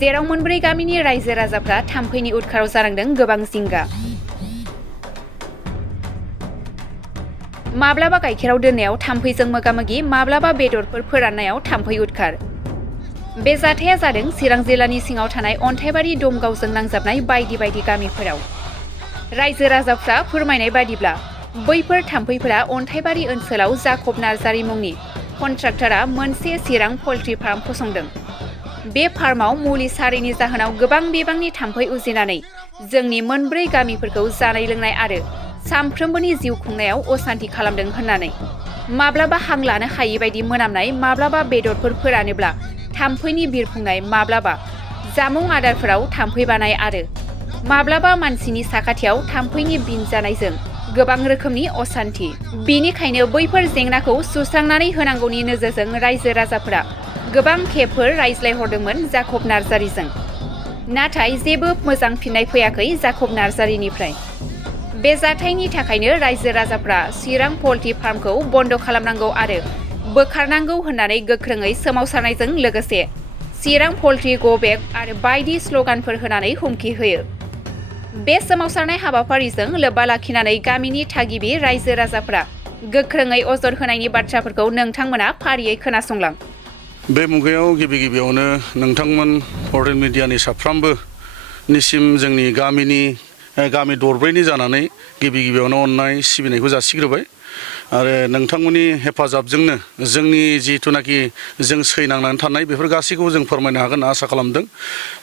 जेराव मोनब्रै गामिनि रायजो राजाफ्रा थाम्फैनि उदखाराव जानांदों गोबां जिंगा। माब्लाबा गाइखेराव दोननायाव थाम्फैजों मोगा-मोगि, माब्लाबा बेदरफोर फोराननायाव थाम्फै उदखार। बे जाथाया जादों चिरां जिल्लानि सिङाव थानाय अन्थाइबारि दमगावजों नांजाबनाय बायदि बायदि गामिफोराव। रायजो राजाफ्रा फोरमायनाय बादिब्ला बैफोर थाम्फैफोरा अन्थाइबारि ओनसोलाव जाकब नार्जारी मुंनि कन्ट्राक्टरा मोनसे चिरां पल्ट्रि फार्म फसंदों। बे फार्माव मुलि सारैनि जाहोनाव गोबां बिबांनि थाम्फै उजिनानै जोंनि मोनब्रै गामिफोरखौ जानाय लोंनाय आरो सानफ्रोमबोनि जिउ खुंनायाव असान्ति खालामदों होननानै। माब्लाबा हां लानो हायि बायदि मोनामनाय, माब्लाबा बेदरफोर फोरानोब्ला थाम्फैनि बिरफुंनाय, माब्लाबा जामुं आदारफोराव थाम्फै बानाय आरो माब्लाबा मानसिनि साखाथियाव थाम्फैनि बिन जानायजों गोबां रोखोमनि असान्ति। बिनिखायनो बैफोर जेंनाखौ सुस्रांनानै होनांगौनि नोजोरजों रायजो राजाफोरा गोबां खेबफोर रायज्लायहरदोंमोन जाकब नार्जारीजों। नाथाय जेबो मोजां फिननाय फैयाखै जाकब नार्जारीनिफ्राय। बे जाथायनि थाखायनो रायजो राजाफ्रा चिरां पल्ट्रि फार्मखौ बन्द खालामनांगौ आरो बोखारनांगौ होननानै गोख्रोङै सोमावसारनायजों लोगोसे चिरां पल्ट्रि गो बेक आरो बायदि स्लगानफोर होनानै हुमखि होयो। बे सोमावसारनाय हाबाफारिजों लोब्बा लाखिनानै गामिनि थागिबि रायजो राजाफ्रा गोख्रोङै अजद होनायनि बाथ्राफोरखौ नोंथांमोना फारियै खोनासंलां। बे मुगायाव गिबियावनो नोंथांमोन प्रिन्ट मिडियानि साफ्रोमबोनिसिम जोंनि गामि दरब्रैनि जानानै गिबियावनो अननाय सिबिनायखौ जासिग्रोबाय आरो नोंथांमोननि हेफाजाबजोंनो जोंनि जिथुनाखि जों सैनांनानै थानाय बेफोर गासैखौबो जों फोरमायनो हागोन आसा खालामदों।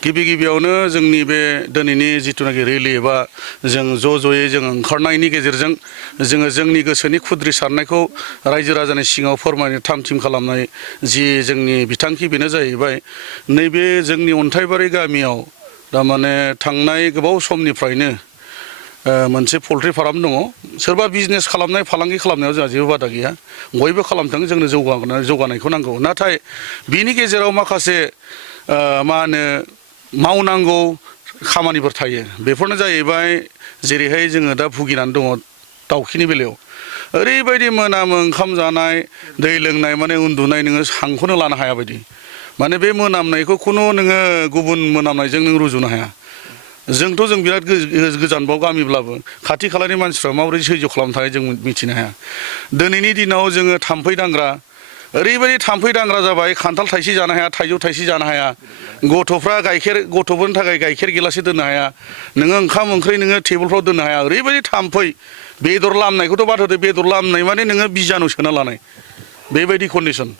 गिबियावनो जोंनि बे दिनैनि जिथुनाखि रेलि एबा जों ज'यै जों ओंखारनायनि गेजेरजों जोङो जोंनि गोसोनि खुद्रि सारनायखौ रायजो राजानि सिगाङाव फोरमायनो थाम-थिम खालामनाय जि जोंनि बिथांखि बेनो जाहैबाय नैबे जोंनि अन्थाइबारि गामियाव थारमाने थांनाय गोबाव समनिफ्रायनो मोनसे पल्ट्रि फार्म दङ। सोरबा बिजनेस खालामनाय फालांगि खालामनायाव जोंहा जेबो बादा गैया, बयबो खालामथों, जोंनो जौगानायखौ नांगौ। नाथाय बिनि गेजेराव माखासे मावनांगौ खामानिफोर थायो। बेफोरनो जाहैबाय जेरैहाय जोङो दा भुगिनानै दङ दाउखिनि बेलायाव ओरैबायदि मोनामो, ओंखाम जानाय दै लोंनाय माने उन्दुनाय नोङो हांखौनो लानो हाया बायदि। माने बे मोनामनायखौ खुनु नोङो गुबुन मोनामनायजों नों रुजुनो हाया। जों बिराद गोजानबाव गामिब्लाबो खाथि खालानि मानसिफ्रा माबोरै सैज्य खालामनो थाखाय जों मिथिनो हाया। दिनैनि दिनाव जोङो थाम्फै दांग्रा ओरैबायदि थाम्फै दांग्रा जाबाय, खान्थाल थाइसे जानो हाया, थाइजौ थाइसे जानो हाया, गथ'फोरनि थाखाय गाइखेर गिलाससे दोननो हाया, नोङो ओंखाम ओंख्रि नोङो टेबोलफ्राव दोननो हाया। ओरैबायदि थाम्फै, बेदर लामनायखौथ' बाद होदो, बेदर लामनाय माने नोङो बिजानु सोना लानाय बेबायदि कन्डिसन।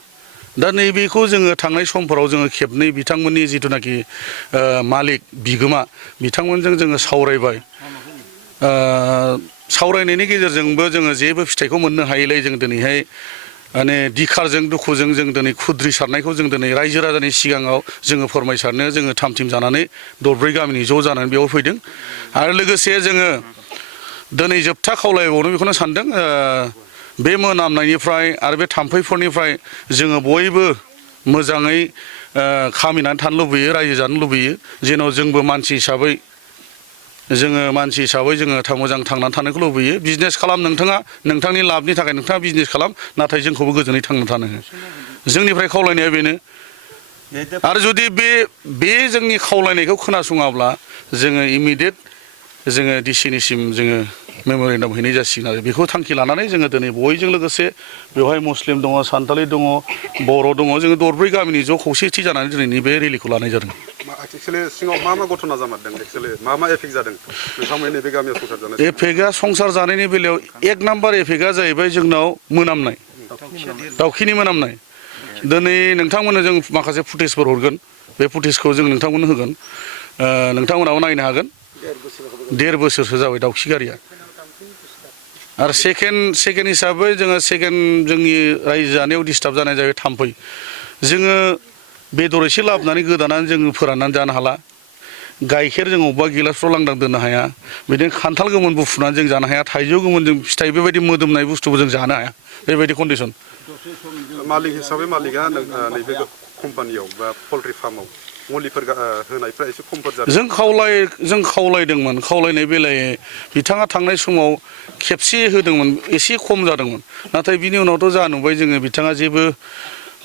दा नैबेखौ जोङो थांनाय समफोराव जोङो खेबनै बिथांमोननि जिथुनाखि मालिक बिगोमा बिथांमोनजों जोङो सावरायबाय। सावरायनायनि गेजेरजोंबो जोङो जेबो फिथाइखौ मोननो हायैलाय जों दिनैहाय माने दिखारजों दुखुजों जों दिनै खुद्रि सारनायखौ जों दिनै रायजो राजानि सिगाङाव जोङो फोरमायसारनो जोङो थाम-थिम जानानै दरब्रै गामिनि ज' जानानै बेयाव फैदों। आरो लोगोसे जोङो दिनै जोबथा खावलायबावनो बेखौनो सानदों, बे मोनामनायनिफ्राय आरो बे थाम्फैफोरनिफ्राय जोङो बयबो मोजाङै खामिनानै थानो लुबैयो, रायजो जानो लुबैयो। जेन' जोंबो मानसि हिसाबै जोङो मोजां थांनानै थानायखौ लुबैयो। बिजनेस खालाम, नोंथाङा नोंथांनि लाबनि थाखाय नोंथाङा बिजनेस खालाम, नाथाय जोंखौबो गोजोनै थांना थानो हो। जोंनिफ्राय खावलायनाया बेनो। आरो जुदि बे जोंनि खावलायनायखौ खोनासङाब्ला जोङो इमिडियेट जोङो डिसिनिसिम जोङो मेम'रेन्डाम हैनाय जासिगोन आरो बेखौ थांखि लानानै जोङो दिनै बयजों लोगोसे बेवहाय मुस्लिम दङ, सान्थालि दङ, बर' दङ, जोङो दरब्रै गामिनि ज' खौसेथि जानानै दिनैनि बे रेलिखौ लानाय जादों। एक्सुवेलि सिङाव मा घटना जामारदों, एक्सुवेलि मा एफेक्ट जादों नोंथांमोननि बे गामियाव संसार जानाय? एफेक्टआ संसार जानायनि बेलायाव एक नाम्बार एफेक्टआ जाहैबाय जोंनाव मोनामनाय, दाउखिनि मोनामनाय। दिनै नोंथांमोननो जों माखासे फुटेजफोर हरगोन, बे फुटेजखौ जों नोंथांमोननो होगोन, नोंथांमोनाबो नायनो हागोन। 1.5 बोसोरसो जाबाय दाउखि गारिया। आरो सेकेन्ड हिसाबै जोङो जोंनि रायजो जानायाव डिस्टार्ब जानाय जाबाय थाम्फै। जोङो बेदर एसे लाबोनानै गोदानानै जोङो फोराननानै जानो हाला, गाइखेर जों अबेबा गिलासफ्राव लांदां दोननो हाया, बिदिनो खान्थाल गोमोन बुफुनानै जों जानो हाया, थाइजौ गोमोन जों फिथाइ बेबायदि मोदोमनाय बुस्थुबो जों जानो हाया, बेबायदि कन्डिसन। मालिक हिसाबै मालिकआ नैबे कम्पानियाव बा पल्ट्रि फार्माव मुलिफोर होनायफ्रा एसे खमफोर जादों। जों खावलायदोंमोन, खावलायनाय बेलायै बिथाङा थांनाय समाव खेबसे होदोंमोन, एसे खम जादोंमोन। नाथाय बिनि उनावथ' जा नुबाय जोङो बिथाङा जेबो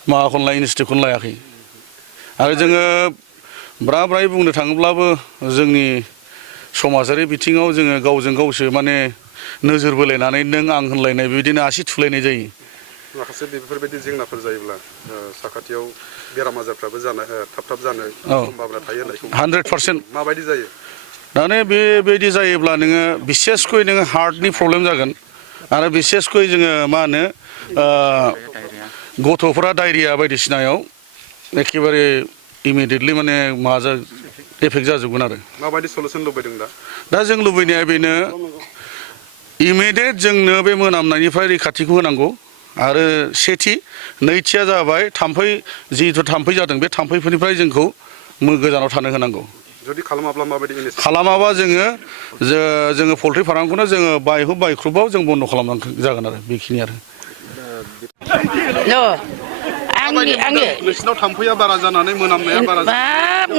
माबाखौनो इनिसियेटिभखौनो लायाखै। आरो जोङो ब्राय बुंनो थाङोब्लाबो जोंनि समाजारि बिथिङाव जोङो गावजों गावसो माने नोजोर बोलायनानै नों आं होनलायनाय बेबायदिनो आसि थुलायनाय जायो माखासे बेफोरबायदि जेंनाफोर जायोब्ला साखाथियाव बेराम आजारफ्राबो थाब जानो सम्भाबना थायो होननायखौ 100% माबायदि जायो दाने बेबायदि जायोब्ला नोङो बिसेसकय नोङो हार्टनि प्रब्लेम जागोन आरो बिसेसकय जोङो मा होनो गथ'फोरा डायरिया बायदिसिनायाव एखेबारे इमिडियेटलि माने माजा एफेक्ट जाजोबगोन आरो माबायदि सलुसन लुबैदों दा जों लुबैनाया बेनो इमिडियेट जोंनो बे मोनामनायनिफ्राय रैखाथिखौ होनांगौ आरो सेथि नैथिया जाबाय थाम्फै जिहेथु थाम्फै जादों बे थाम्फैफोरनिफ्राय जोंखौ गोजानाव थानो होनांगौ जुदि खालामाब्ला माबायदि खालामाबा जोङो पल्ट्रि फार्मखौनो जोङो बायख्रुबाव जों बन्द' खालामनांगौ जागोन आरो बेखिनि आरो नोंसिनाव थाम्फैया बारा जानानै मोनामनाया बारा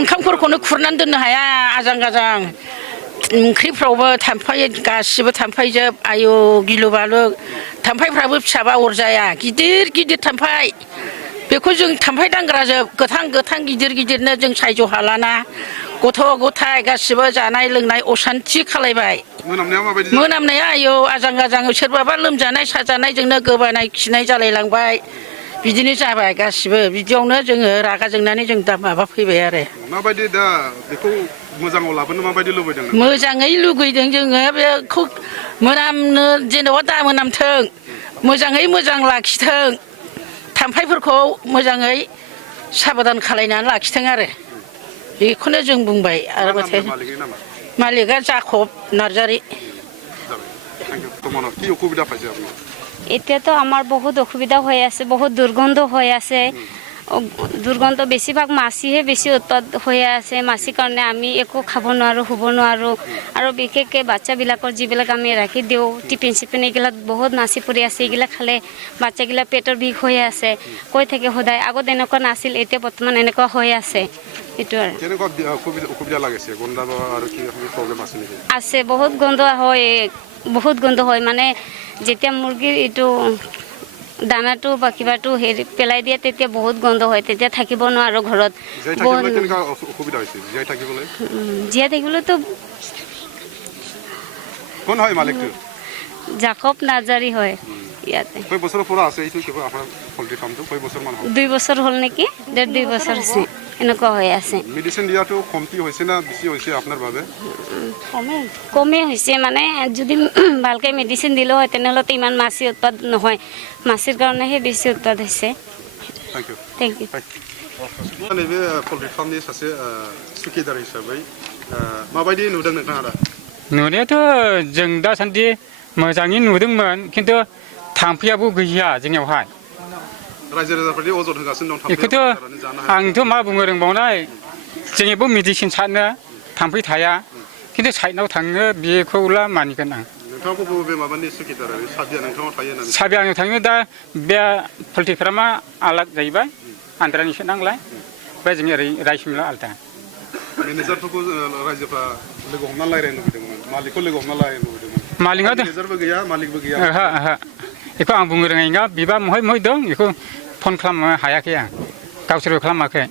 ओंखामफोरखौनो खुरनानै दोननो हाया आजां गाजां ओंख्रिफ्रावबो थाम्फै गासिबो थाम्फैजोब आयु गिलु बालु थाम्फैफ्राबो फिसाबा अरजाया गिदिर गिदिर थाम्फै बेखौ जों थाम्फै दांग्राजोब गोथां गिदिरनो जों सायज' हालाना गथ' गथाय गासिबो जानाय लोंनाय असान्थि खालायबाय मोनामनाया आयौ आजां गाजां सोरबाबा लोमजानाय साजानायजोंनो गोबानाय खिनाय जालायलांबाय बिदिनो जाबाय गासिबो बिदियावनो जोङो रागा जोंनानै जों दा माबा फैबाय आरो माबायदि दा बेखौ मोजाङाव लाबोनो माबायदि लुबैदों मोजाङै लुगैदों जोङो बेखौ मोनामनो जेनेबा दा मोनामथों मोजाङै मोजां लाखिथों थाम्फैफोरखौ मोजाङै साबधान खालायनानै लाखिथों आरो बेखौनो जों बुंबाय आरो मालिकआ जाखब नार्जारी এতিয়াতো আমাৰ বহুত অসুবিধা হৈ আছে বহুত দুৰ্গন্ধ হৈ আছে দুৰ্গন্ধ বেছিভাগ মাছিহে বেছি উৎপাদ হৈ আছে মাছিৰ কাৰণে আমি একো খাব নোৱাৰোঁ শুব নোৱাৰোঁ আৰু বিশেষকৈ বাচ্চাবিলাকৰ যিবিলাক আমি ৰাখি দিওঁ টিফিন চিফিন এইগিলাক বহুত মাছি পৰি আছে এইগিলা খালে বাচ্চাগিলা পেটৰ বিষ হৈ আছে কৈ থাকে সদায় আগত এনেকুৱা নাছিল এতিয়া বৰ্তমান এনেকুৱা হৈ আছে এইটো আৰু আছে বহুত গন্ধ হয় মানে যেতিয়া মুৰ্গীৰ এইটো দানাটো বা কিবাটো হেৰি পেলাই দিয়ে তেতিয়া বহুত গন্ধ হয় তেতিয়া থাকিব নোৱাৰো ঘৰত জীয়াই থাকিবলৈতো কোন হয় মালিকটো জাকব নাৰ্জাৰী হয় ইয়াতে কয় বছৰৰ পৰা আছে এইটো কিবা আপোনাৰ পল্ট্ৰি ফাৰ্মটো কয় বছৰ মান হ'ল 2 বছৰ হ'ল নেকি 1.5 বছৰ হৈছে এনেকুৱা হৈ আছে মেডিচিন দিয়াটো কমতি হৈছে না বেছি হৈছে আপোনাৰ বাবে কমে হৈছে মানে যদি ভালকৈ মেডিচিন দিলে হয় তেনেহ'লে ইমান মাছি উৎপাদ নহয় মাছিৰ কাৰণেহে বেছি উৎপাদ হৈছে থ্যাংক ইউ नैबे पल्ट्रि फार्मनि सासे सुखिदार हिसाबै माबायदि नुदों नोंथाङा दा नुनायाथ' जों दासान्दि मोजाङै नुदोंमोन खिन्थु थाम्फैयाबो गैया जोंनियावहाय रायजो राजाफोरनि अजद होगासिनो दं बेखौथ' आंथ' मा बुंनो रोंबावनाय जोंनियावबो मेडिसिन सारनो थाम्फै थाया खिन्थु साइडनाव थाङो बेखौला मानिगोन आं नोंथाङाबो बबे माबानि सुखिदार साबिया नोंथाङा थायो होननानै साबिया आंनाव थाङो दा बे पल्ट्रि फार्मा आलादा जाहैबाय आन्ध्रानिसो नांलाय ओमफ्राय जोंनि ओरै रायसमिला आलादा मेनेजारफोरखौ रायजोफ्रा लोगो हमना रायज्लायनो लुबैदोंमोन मालिकखौ लोगो हमना रायज्लायनो लुबैदोंमोन मालिकआथ' मेनेजारबो गैया मालिकबो गैया बेखौ आं बुंनो रोङै नङा बिबा महाय दं बेखौ फन खालामनो हायाखै आं गावसोरबो खालामाखै